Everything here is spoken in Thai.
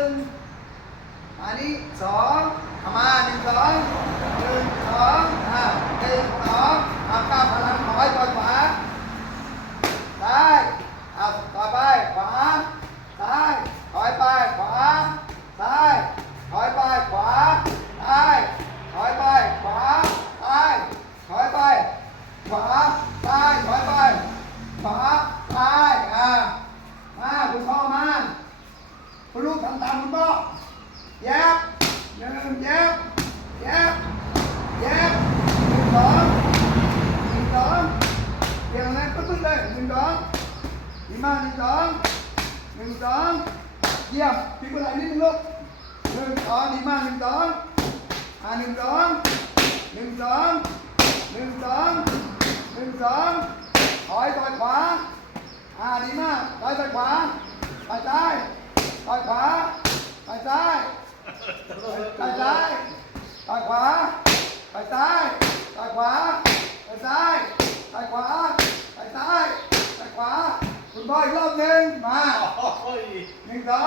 งอันนี้สองเอามาหนึ่งสองหนึ่งสองหนึ่งสองก้าวพลังถอยขวาซ้ายต่อไปขวาซ้ายถอยไปขวาซ้ายถอยไปขวาซ้ายถอยไปขวาซ้ายถอยไปขวาซ้ายถอยไปขวาซ้ายมาคุณพ่อมาคุณลูกทำตามคุณพ่อแยบหนึ่งแยบแยบแยบหนึ่งสองหนึ่งสองอย่างนั้นก็พึ่งเลยหนึ่งสองดีมากหนึ่งสองหนึ่งสองเยี่ยมพี่กุหลาบนิดนึงลูกหนึ่งสองดีมากหนึ่งสองหนึ่งสองหนึ่งสองหนึ่งสองหนึ่งสองถอยขวาดีมากถอยขวาไปซ้ายถอยขวาไปซ้ายไปซ้ายถอยขวาไปซ้ายถอยขวาไปซ้ายถอยขวาไปซ้ายถอยขวาคุณพ่ออีกรอบหนึ่งมาหนึ่งสอง